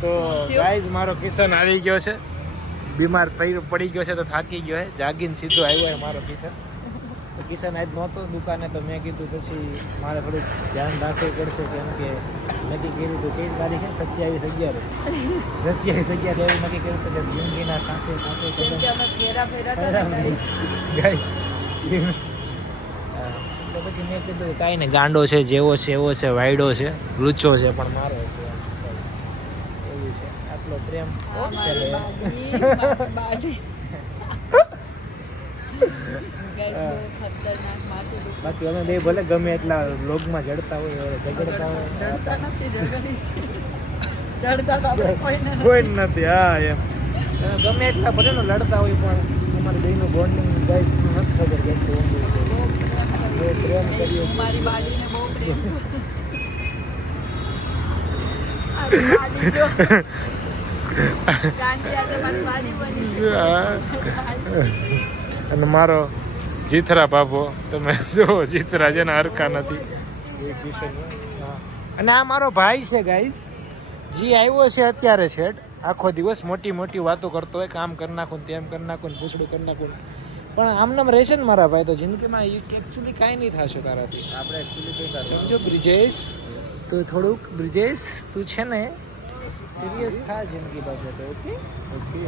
તો ગાઈઝ મારો કિશન આવી ગયો છે, બીમાર પડી ગયો છે તો થાકી ગયો છે, જાગીને સીધો આવ્યો મારો કિશન. તો કિશન આજ નહોતો દુકાને, તો મેં કીધું પછી મારે થોડુંક ધ્યાન રાખવું પડશે, કેમ કે નક્કી કર્યું હતું કઈ તારીખે 27/11 એવું નક્કી કર્યું હતું કે જિંદગીના સાથે ગાઈઝ. તો પછી મેં કીધું કે કાંઈ નહીં, ગાંડો છે, જેવો છે એવો છે, વાયડો છે, લૂચો છે, પણ મારો છે એવું છે. આટલો પ્રેમ બાકી અમે બે ભલે ગમે એટલા વ્લોગમાં જડતા હોય, ઝઘડતા હોય, કોઈ નથી. હા એમ ગમે એટલા ભલે ને લડતા હોય, પણ અમારી બેનું બોન્ડિંગ ગાઈસ નથી ખબર કેટલું ઊંડું છે. પ્રેમ કરીએ મારી બાળીને બહુ પ્રેમ અને મારો જીથરા બાબો તમે જો, જીથરા જેના હરકા નથી. અને આ મારો ભાઈ છે ગાઈસ, જી આવ્યો છે અત્યારે છેડ. આખો દિવસ મોટી મોટી વાતો કરતો હોય, કામ કરી નાખું, તેમ કરી નાખું, પૂછડું કરી નાખું, પણ આમનામ રહેશે ને મારા ભાઈ તો જિંદગીમાં એકચ્યુઅલી કાંઈ નહીં થશે તારાથી. આપણે એકચ્યુઅલી કંઈ થશે સમજો. બ્રિજેશ તું થોડુંક, બ્રિજેશ તું છે ને સિરિયસ થા જિંદગી બાબતે. Okay okay.